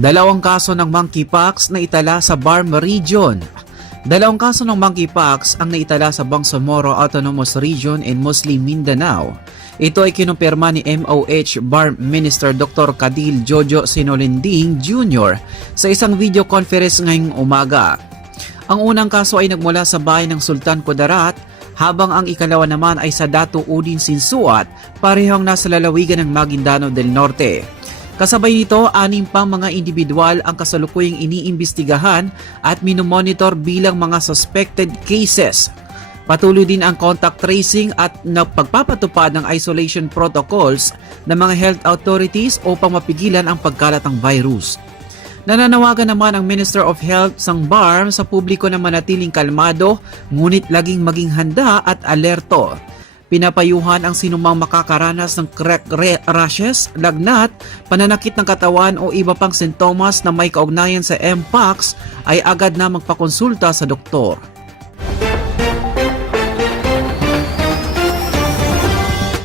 Dalawang kaso ng monkeypox na itala sa Barm Region. Dalawang kaso ng monkeypox ang naitala sa Bangsamoro Autonomous Region in Muslim Mindanao. Ito ay kinumpirma ni MOH Barm Minister Dr. Kadil Jojo Sinolinding Jr. sa isang video conference ngayong umaga. Ang unang kaso ay nagmula sa bayan ng Sultan Kudarat, habang ang ikalawa naman ay sa Datu Udin Sinsuat, parehong nasa lalawigan ng Maguindanao del Norte. Kasabay nito, 6 pang mga individual ang kasalukuyang iniimbestigahan at minomonitor bilang mga suspected cases. Patuloy din ang contact tracing at pagpapatupad ng isolation protocols ng mga health authorities upang mapigilan ang pagkalat ng virus. Nananawagan naman ang Minister of Health sang Barm sa publiko na manatiling kalmado ngunit laging maging handa at alerto. Pinapayuhan ang sinumang makakaranas ng rashes, lagnat, pananakit ng katawan o iba pang sintomas na may kaugnayan sa Mpox ay agad na magpakonsulta sa doktor.